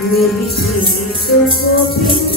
Maybe she's a good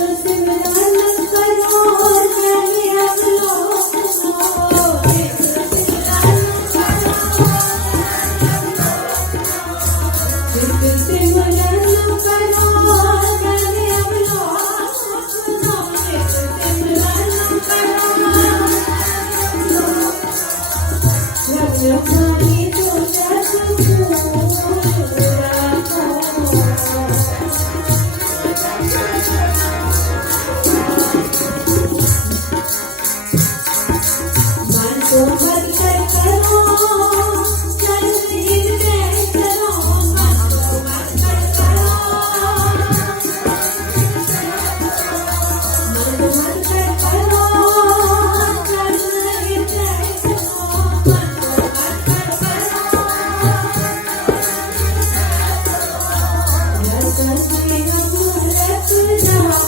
Jesus is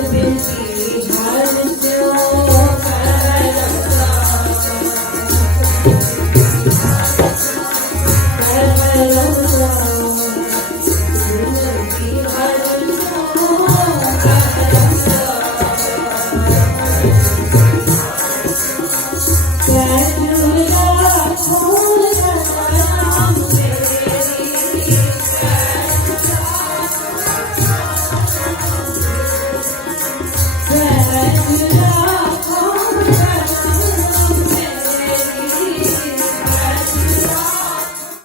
perder.